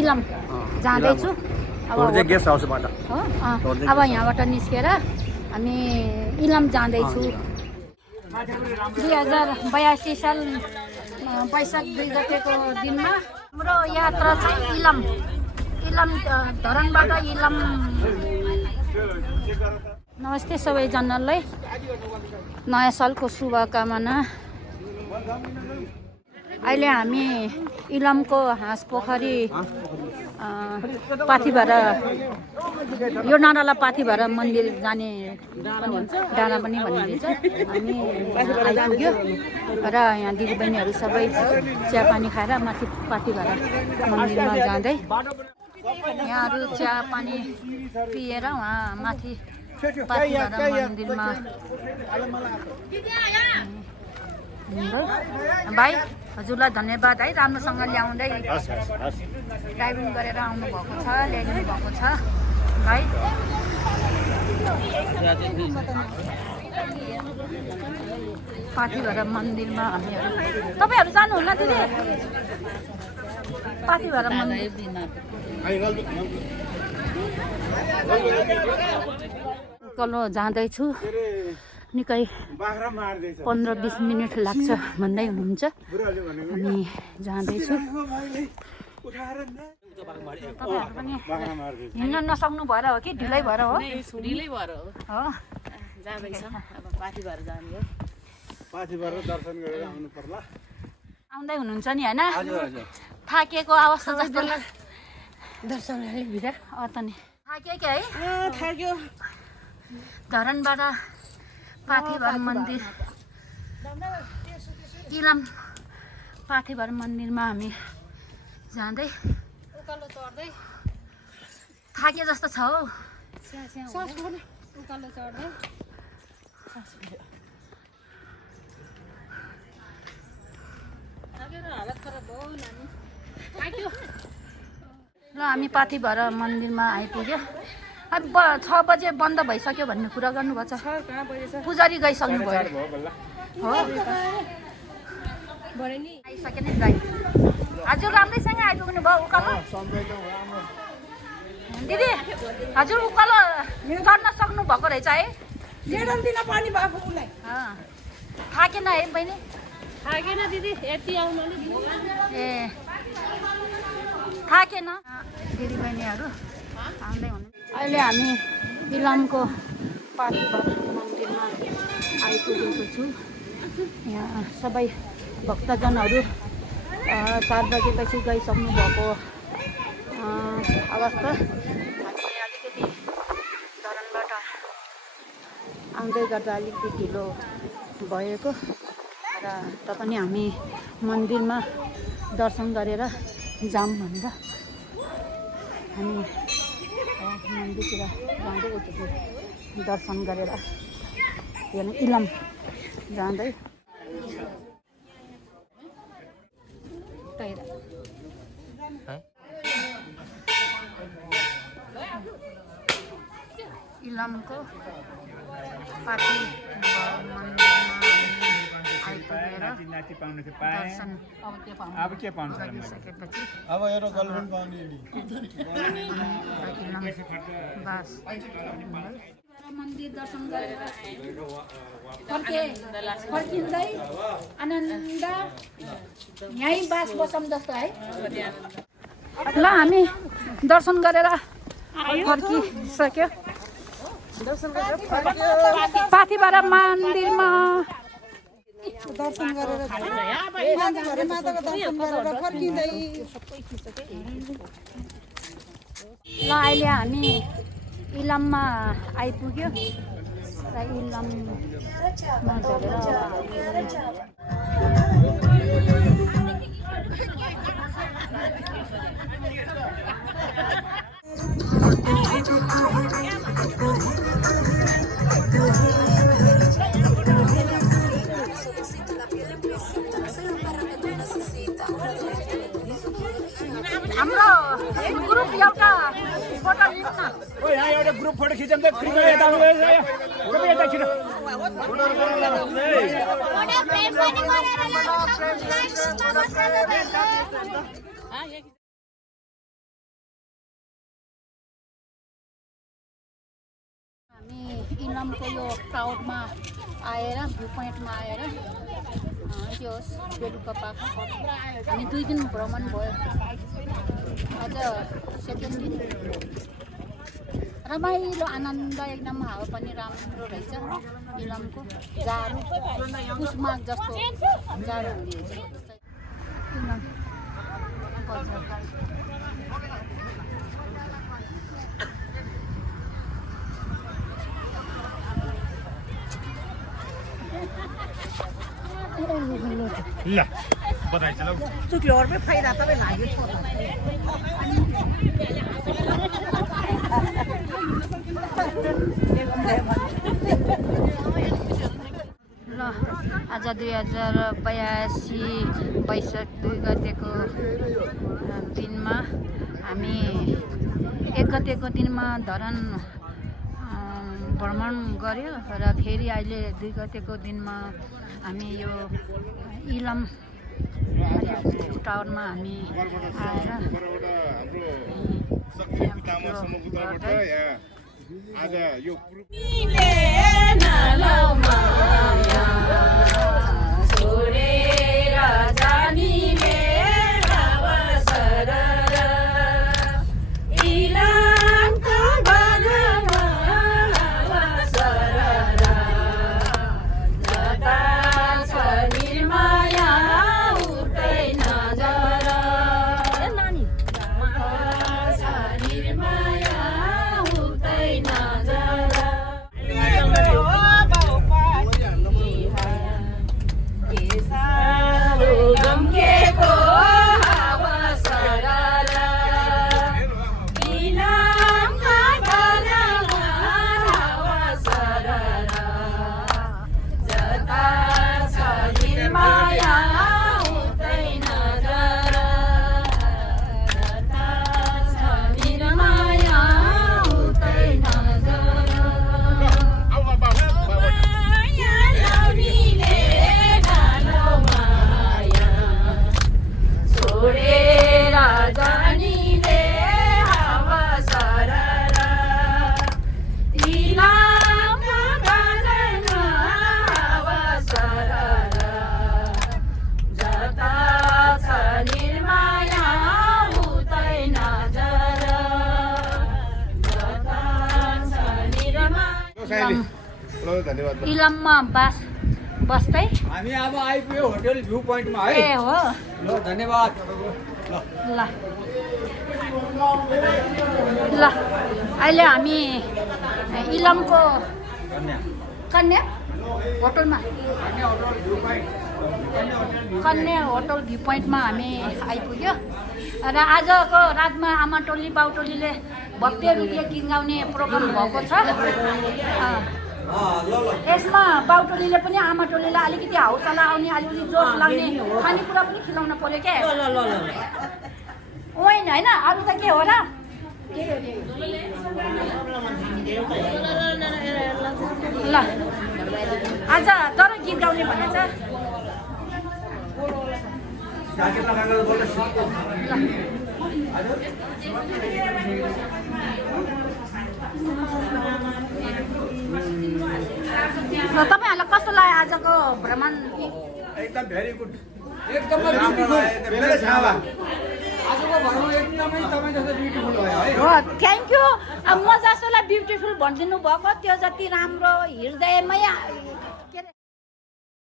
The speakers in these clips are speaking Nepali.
इलाम जाँदैछु। अब गेस्ट हाउसबाट हो अब यहाँबाट निस्केर हामी इलाम जाँदैछु। 2082 साल वैशाख 2 गतेको दिनमा हाम्रो यात्रा चाहिँ इलाम धरानबाट इलाम। नमस्ते सबैजनालाई, नयाँ सालको शुभकामना। अहिले हामी इलामको हाँस पोखरी पाथिभरा, यो डाँडालाई पाथिभरा मन्दिर जाने डाँडा पनि भनिन्छ। हामी आइपुग्यो र यहाँ दिदीबहिनीहरू सबै चियापानी खाएर माथि पाथिभरा मन्दिरमा जाँदै, यहाँहरू चियापानी पिएर उहाँ माथि पाथिभरा मन्दिरमा। भाइ हजुरलाई धन्यवाद है, राम्रोसँग ल्याउँदै ड्राइभिङ गरेर आउनु भएको छ, ल्याइदिनु भएको छ भाइ। पाथिभरा मन्दिरमा हामीहरू, तपाईँहरू जानुहुन्न दिदी पाथिभरा मन्दिर? उकालो जाँदैछु, निकै 15-20 मिनट लाग्छ भन्दै हुनुहुन्छ। हामी जाँदैछु। तपाईँहरू पनि हिँड्न नसक्नु भएर हो कि ढिलै भएर हो? ढिलै भएर हो, जाँदैछ। अब पाथिभरा जाने हो, पाथिभरा दर्शन गरेर आउनु पर्ला। आउँदै हुनुहुन्छ नि होइन? थाकेको अवस्था जस्तो दर्शनले भित्र त नि थाक्यो कि है? थाक्यो। धरानबाट पाथिभरा मन्दिर, इलाम पाथिभरा मन्दिरमा हामी जाँदै उकालो चढ्दै थाके जस्तो छ हौ। उकालो चढ्दै ल हामी पाथिभरा मन्दिरमा आइपुग्यो। अब 6 बजे बन्द भइसक्यो भन्ने कुरा गर्नुभएको छ। पुजारी गइसक्नु भयो हो, आइसक्यो नि ड्राइभ। हजुर राम्रैसँग आइपुग्नु भयो उकालो? दिदी हजुर उकालो चढ्न सक्नु भएको रहेछ है? थाकेन है बहिनी? थाकेन दिदी, यति आउनु ए थाकेन। दिदीबहिनीहरू आउँदै हुनु। अहिले हामी इलामको पाथिभरा मन्दिरमा आइपुगेको छु। यहाँ सबै भक्तजनहरू 4 बजेपछि गइसक्नु भएको अवस्था। हामी अलिकति धरानबाट आउँदै गर्दा अलिकति ढिलो भएको र पनि हामी मन्दिरमा दर्शन गरेर जाऊँ भनेर हामी मन्दिरतिर जाँदै दर्शन गरेर यहाँ इलाम जाँदै। इलामको पाथिभरा मन्दिरमा आइपुगेर दर्शन अब के पाउँछ गरिसकेपछि अब एउटा गर्लफ्रेन्ड पाउने नि मन्दिर दर्शन गरेर फर्किँदै आनन्द यहीँ बास बसौँ जस्तो है। ल हामी दर्शन गरेर फर्किसक्यो। पाथिभरा मन्दिरमा दर्शन गरेर माताको दर्शन गरेर फर्किँदै। ल अहिले हामी इलाममा आइपुग्यो र इलाममा हाम्रो ग्रुप एउटा फोटो खिच्न। ओ यहाँ एउटा ग्रुप फोटो खिचौँ त फ्रीमा यता आउनु भयो सबै यता छिटो फोटो फ्रेम पनि गरेर इलामको यो टावरमा आएर भ्यू पोइन्टमा आएर त्यो बेलुका पाएको हामी 2 दिन भ्रमण भयो। आज सेकेन्ड दिन रमाइलो आनन्द एकदम हावा पनि राम्रो रहेछ। इलामको जाडो पुसमाघ जस्तो जाडो हुने रहेछ। इलाम बजार ल बधाई छ ल चुक्लोहरुमै फाइदा तपाईँ लाग्यो छोरा ल आज 2082 वैशाख 2 गतेको दिनमा हामी 1 गतेको दिनमा धरान भ्रमण गर्यो र फेरि अहिले 2 गतेको दिनमा हामी यो इलाम टावरमा हामी आएर आज यो धन्यवाद इलाममा बस्दै हामी अब आइपुग्यो होटल भ्यू पोइन्टमा है। ए हो ल धन्यवाद ल ल अहिले हामी इलामको कन्या होटलमा कन्या होटल भ्यू पोइन्टमा हामी आइपुग्यो र आजको रातमा आमा टोली बाउटोलीले भव्य रूपले गीत गाउने प्रोग्राम भएको छ। यसमा बाउटोलीले पनि आमा टोलीलाई अलिकति हौसला आउने अलिकति जोस लाग्ने खानेकुरा पनि खिलाउन पर्यो क्या होइन होइन अरू त के हो र ल आज तर गीत गाउने भनेछ ल तपाईँहरूलाई कस्तो लाग्यो आजको भ्रमण? एकदम भेरी गुड एकदमै ब्युटिफुल आजको भ्रमण एकदमै तपाईँ जस्तो ब्युटिफुल भयो है। हो थ्याङ्क यू। अब म जसोलाई ब्युटिफुल भनिदिनु भएको त्यो जति राम्रो हृदयमै के अरे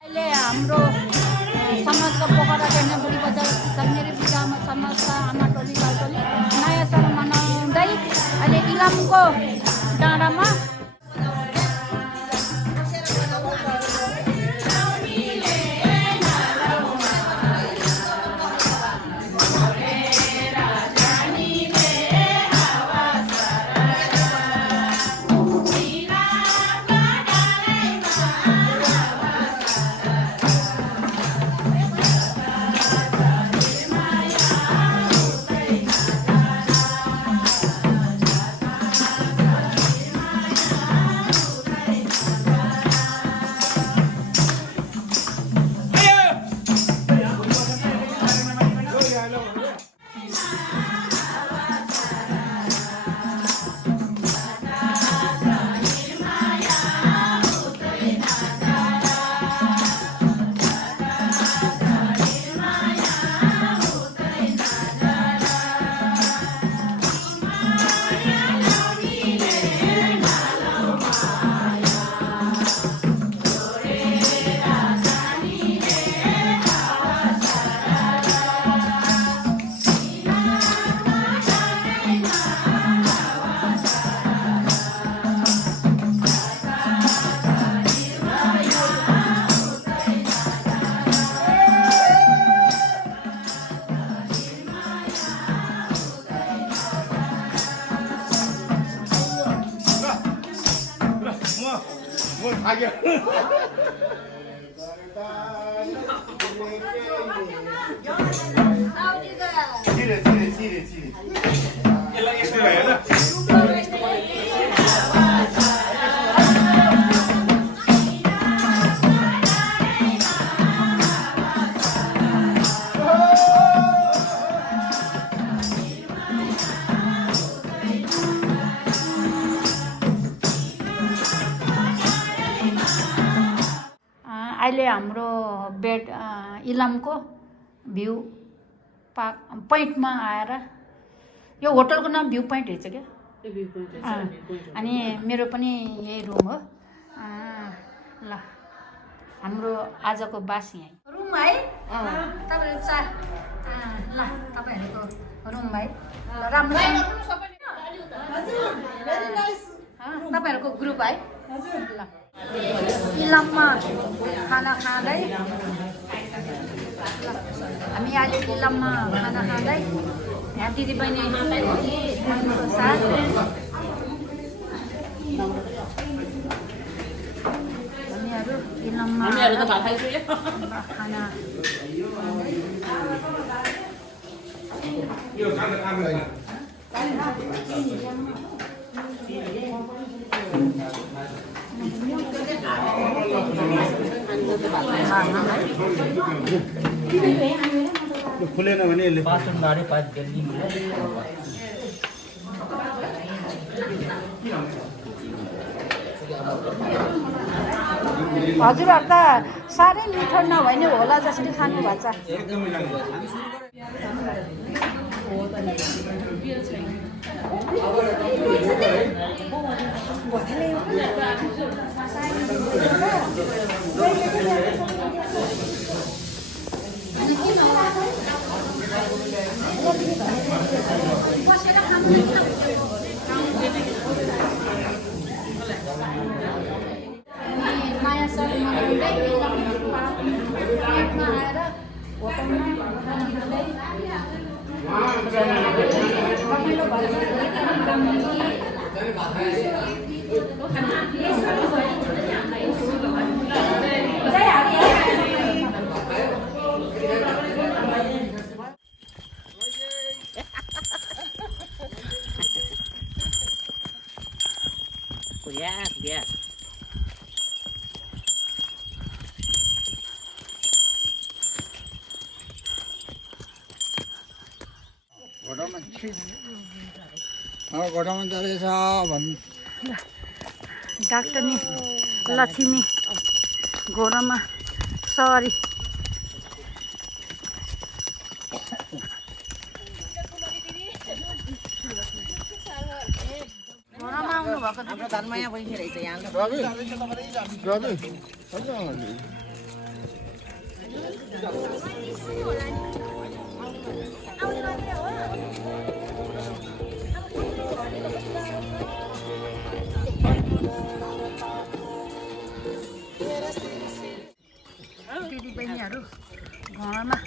अहिले हाम्रो समाजको पोखरा टेर्ने बुढी बजार सन्मेरी पूजामा समस्त आमा टोली बाउटोली नयाँ साल मनाउँदै अहिले इलामको डाँडामा 가격. 지레. अहिले हाम्रो बेड इलामको भ्यू पोइन्टमा आएर यो होटलको नाम भ्यू पोइन्ट रहेछ क्या अनि मेरो पनि यही रुम हो ल हाम्रो आजको बास यहीँ रुम है तपाईँहरू ल तपाईँहरूको रुम है राम्रो तपाईँहरूको ग्रुप है ल इलाममा खाना खाँदै हामी अहिले इलाममा खाना खाँदै यहाँ दिदीबहिनीहरूको साथ हामीहरू इलाममा खाना खुलेन भने यसले हजुरहरू त साह्रै मिठो नभए नि होला जसरी खानु भएको छ नयाँ साल मनाउँदै पार्कमा आएर होटलमा रमाइलो Yeah. घटाउन जाँदैछ भन्नु डाक्टरनी लक्ष्मी घोडामा सवारी घोडामा आउनुभएको हाम्रो धनमाया बहिनी रहेछ यहाँ दिदीबहिनीहरू घरमा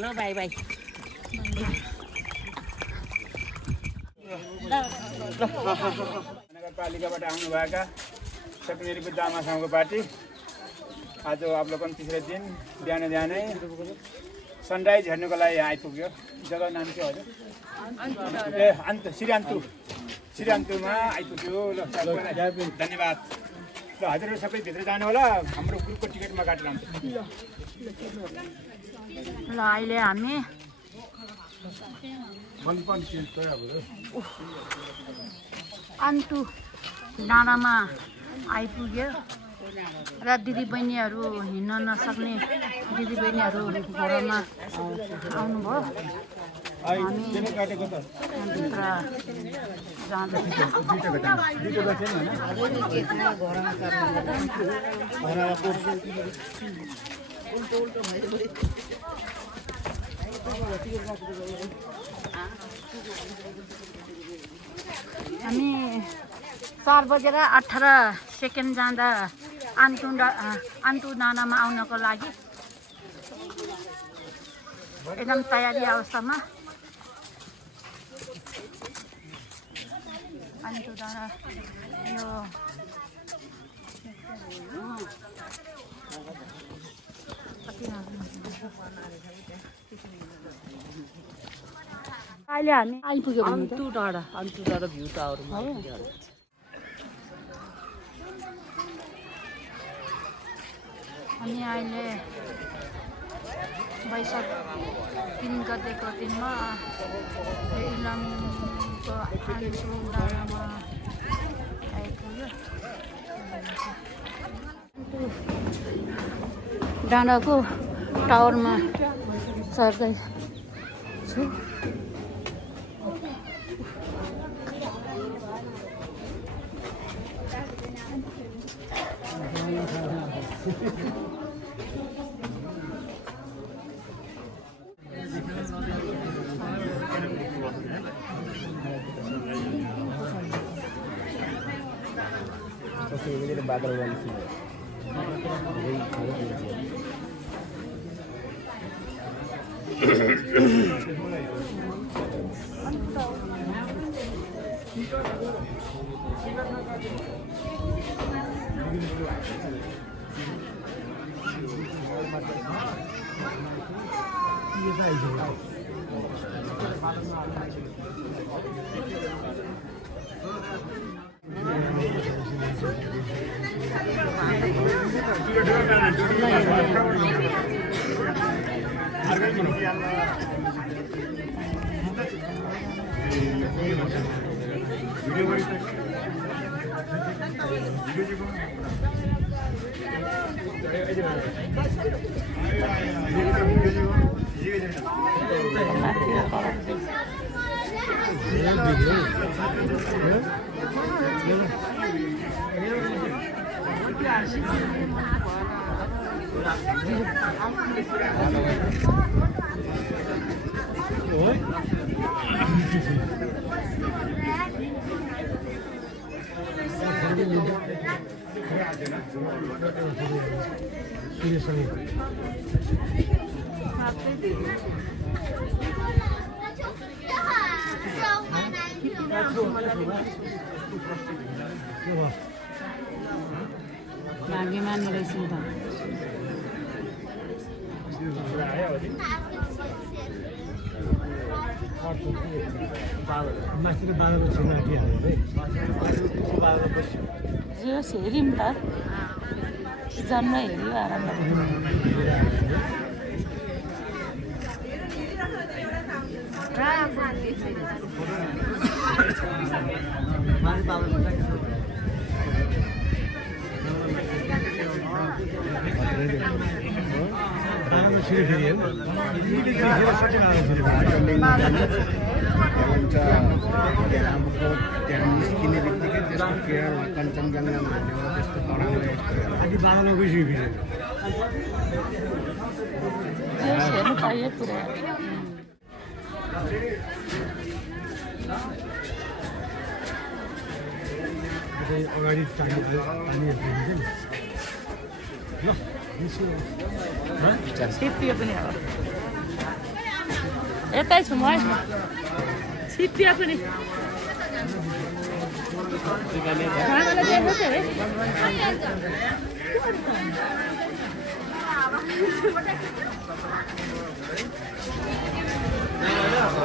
ल बाई बाई नगरपालिकाबाट आउनुभएका सपनेरी बुद्ध आमासँगको पार्टी आज अवलोकन तीसरे दिन बिहानै सनराइज हेर्नुको लागि आइपुग्यो जग्गा नाम के हजुर ए श्रीअन्तुमा आइपुग्यो ल धन्यवाद ल हजुरहरू सबै भित्र जानु होला हाम्रो ग्रुपको टिकट म काटेर आउँछु ल अहिले हामी अन्तु डाँडामा आइपुग्यो र दिदीबहिनीहरू हिँड्न नसक्ने दिदीबहिनीहरू घोडामा आउनुभयो हामी भित्र हामी 4:18 जाँदा अन्तु डाँडामा आउनको लागि एकदम तयारी अवस्थामा अन्तु डाँडा यो अहिले हामी आइपुग्यो भने त अन्टु डाँडा भ्यू टावरमा अनि अहिले वैशाख 3 गतेको दिनमा इलामको अन्टु डाँडामा आइपुग्यो। डाँडाको टावरमा चढ्दै छु। माघे मान्नु रहेछ नि त जोस् हेऱ्यौँ त जन्म हेऱ्यो आराम निस्किने बित्तिकै त्यसको केरल कञ्चनजङ्घा भन्ने हो त्यस्तो हेर्नु पाइयो पुरा अगाडि छिप्पियो पनि अब यतै छु म छिप्पियो पनि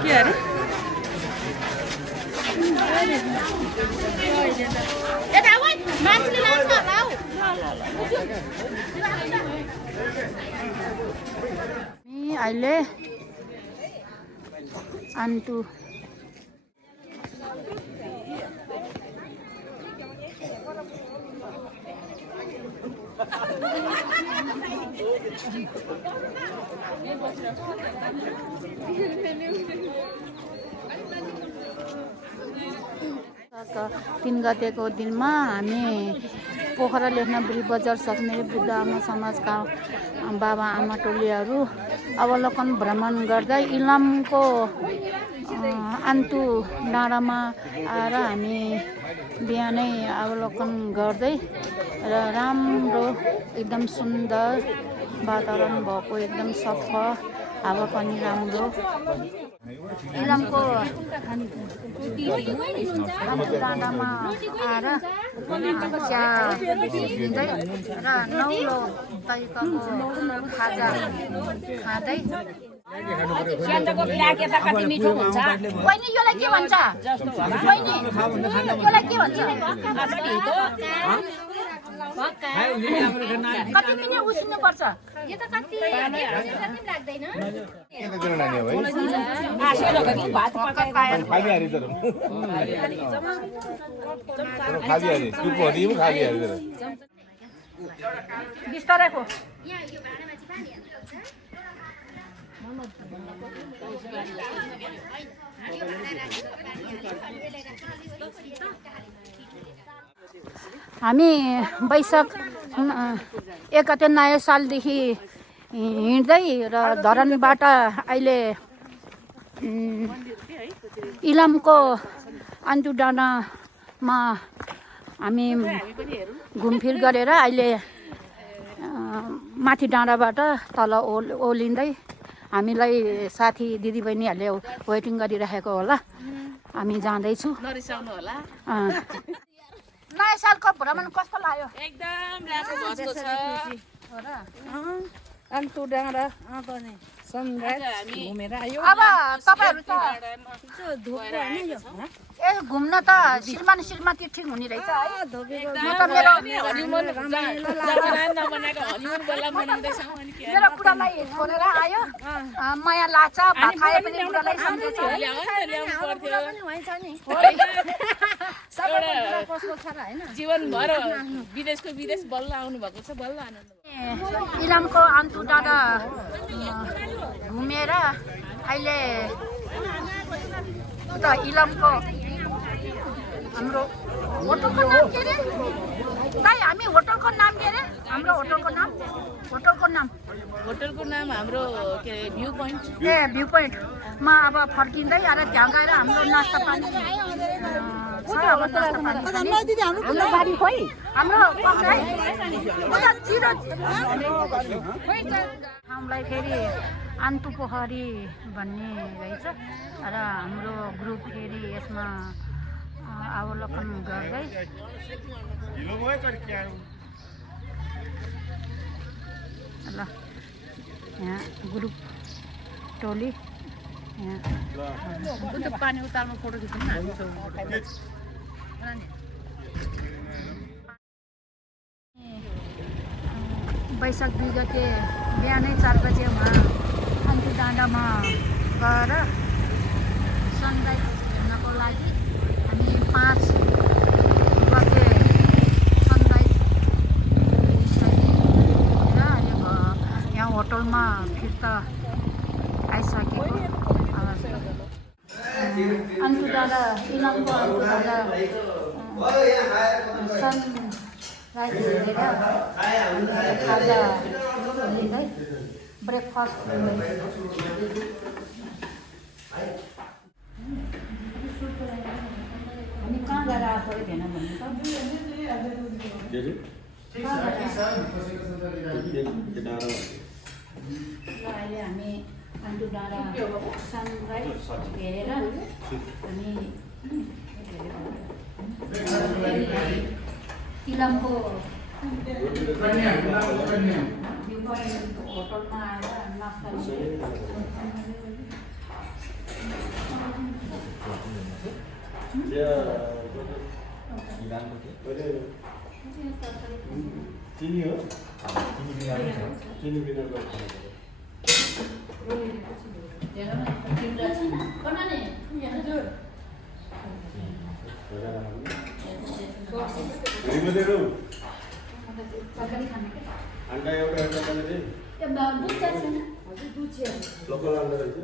के अरे मान्छेले लान्छ होला अहिले अन्टु तीन गतेको दिनमा हामी पोखरा लेखनाथ बजार सक्ने बुद्ध आमा समाजका बाबा आमा टोलीहरू अवलोकन भ्रमण गर्दै इलामको अन्टु डाँडामा आएर हामी बिहानै अवलोकन गर्दै र राम्रो एकदम सुन्दर वातावरण भएको एकदम सफा हावा पनि राम्रो इलामको अन्त डाँडामा आएर चिया लिँदै र नौलो तरिकाको खाजा खाँदै बहिनी यसलाई के भन्छ बहिनी यसलाई के भन्छ कति मिनट उसिन्नु पर्छ यो त कति लाग्दैन बिस्तारैको हामी वैशाख 1 गते नयाँ सालदेखि हिँड्दै र धरानबाट अहिले इलामको आन्तु डाँडामा हामी घुमफिर गरेर अहिले माथि डाँडाबाट तल ओलिँदै हामीलाई साथी दिदीबहिनीहरूले वेटिङ गरिरहेको होला हामी जाँदैछु नयाँ सालको भ्रमण कस्तो लाग्यो एकदम राम्रो भएको छ अन्टु डाँडा सनराइज घुमेर आयो अब तपाईहरु त ए घुम्न त श्रीमान श्रीमती ठिक हुने रहेछ है म त मेरो कुरालाई छोडेर आयो माया लाग्छ भात खाए पनि कुरालाई सम्झिन्छ जीवनभर विदेशको विदेश बल्ल आउनु भएको छ बल्ल आनन्द इलामको आन्तु डाँडा घुमेर अहिले उता इलामको हाम्रो होटलको नाम के रे दाइ हामी होटलको नाम के रे हाम्रो होटलको नाम होटलको नाम हाम्रो के भ्यू पोइन्ट ए भ्यू पोइन्टमा अब फर्किँदै आएर त्यहाँ गएर हाम्रो नास्ता पानी हाम्रो बारी खोइ हाम्रो ठाउँलाई फेरि आन्तु पोखरी भन्ने रहेछ र हाम्रो ग्रुप फेरि यसमा अवलोकन गर्दै ल यहाँ ग्रुप टोली यहाँ पानी उतारमा फोटो खिच्नु हामी वैशाख 2 गते बिहानै 4 बजे उहाँ आन्तु डाँडामा गएर सनराइज हेर्नको लागि हामी 5 गते सनराइज हेरिसकेर अहिले यहाँ होटलमा फिर्ता आइसकेको अवस्था आन्तु डाँडा इलामको आन्तु डाँडा सनराइज हेरेर खाजा लिँदै ब्रेकफास्ट हामी कहाँ गएर आएको थिएन भन्नु अहिले हामी आन्तु डाँडा सनराइज हेरेर हामी इलामको होटलमा आएर नास्ता चिनी हो चिनी बिना अंडा एउटा एउटा बनाइदे लोकल अंडा रहेछ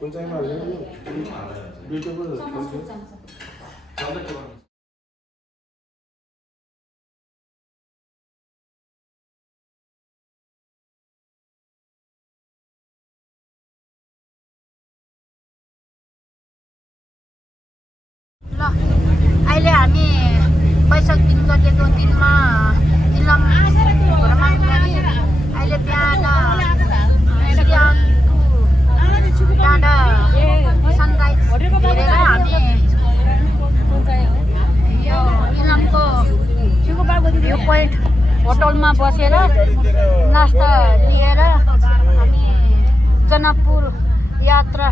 कुन चाहिँ मा हाल्नु दुईटो पो ल अहिले हामी वैशाख 3 गतेको दिनमा इलाम भ्रमण गरी अहिले बिहान डाँडा सनराइज हेरेर स्वास्थ्य लिएर हामी जनकपुर यात्रा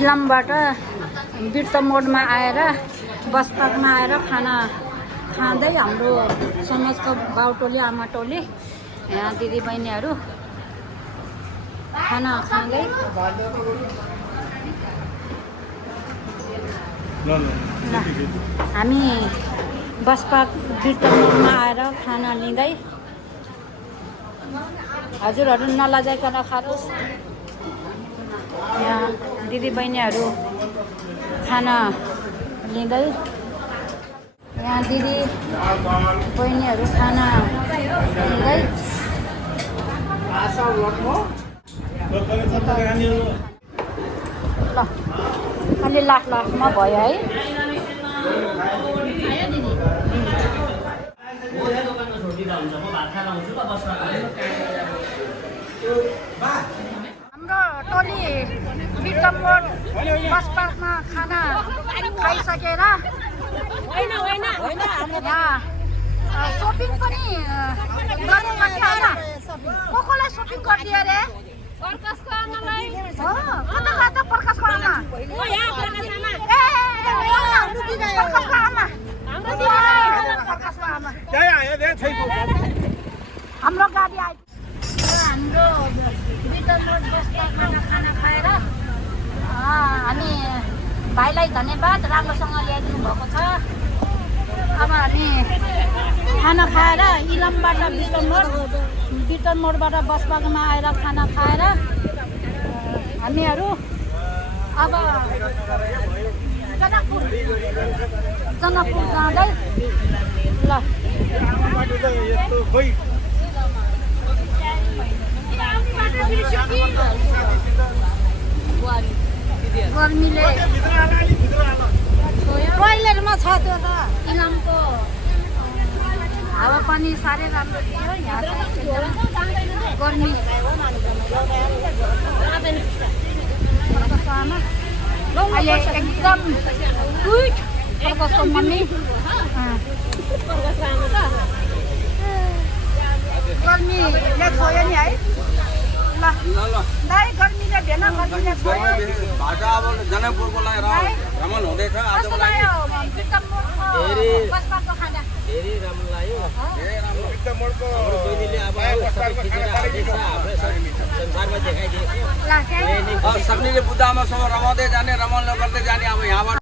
इलामबाट बिर्त मोडमा आएर बस पार्कमा आएर खाना खाँदै हाम्रो समाजको बाउटोली आमाटोली यहाँ दिदीबहिनीहरू खाना खाँदै हामी बस पार्क बिर्त मोडमा आएर खाना लिँदै हजुरहरू नलजाइकन खानुहोस्। यहाँ दिदीबहिनीहरू खाना लिँदै यहाँ दिदी बहिनीहरू खाना लिँदै ल अलि लाखमा भयो है। हाम्रो टोली बिर्तमोड बस पार्कमा खाना खाइसकेर यहाँ सपिङ पनि गरेको थियो होइन। कसलाई सपिङ गरिदियो अरे? प्रकाशको आमालाई। हो कता कता प्रकाशको आमा? प्रकाशको आमा हाम्रो गाडी आयो। हाम्रो बिर्तमोड बस पार्कमा खाना खाएर हामी भाइलाई धन्यवाद राम्रोसँग ल्याइदिनु भएको छ। अब हामी खाना खाएर इलामबाट बिर्तमोडबाट बस पार्कमा आएर खाना खाएर हामीहरू अब जनकपुर जाँदै ल गर्मीले टोइलेटमा छ त्यो त। इलामको हावापानी साह्रै राम्रो थियो। यहाँ गर्मी अहिले एकदम ट्विट प्रकाशको मम्मी गर्मीले छोयो नि है। ल दाइ गर्मीले भेन गर्मीले छोयो। जनकपुरको लागि रमन हुँदैछ आजको लागि बस पार्कको खाना धेरै राम्रो लाग्यो। धेरै राम्रो बिर्तमोडको हाम्रो बहिनीले अब सबै खिचेर हाल्दैछ। हाम्रो संसारमा देखाइदिएको। सबैले बुद्ध आमासँग रमाउँदै जाने रमाउन गर्दै जाने अब यहाँबाट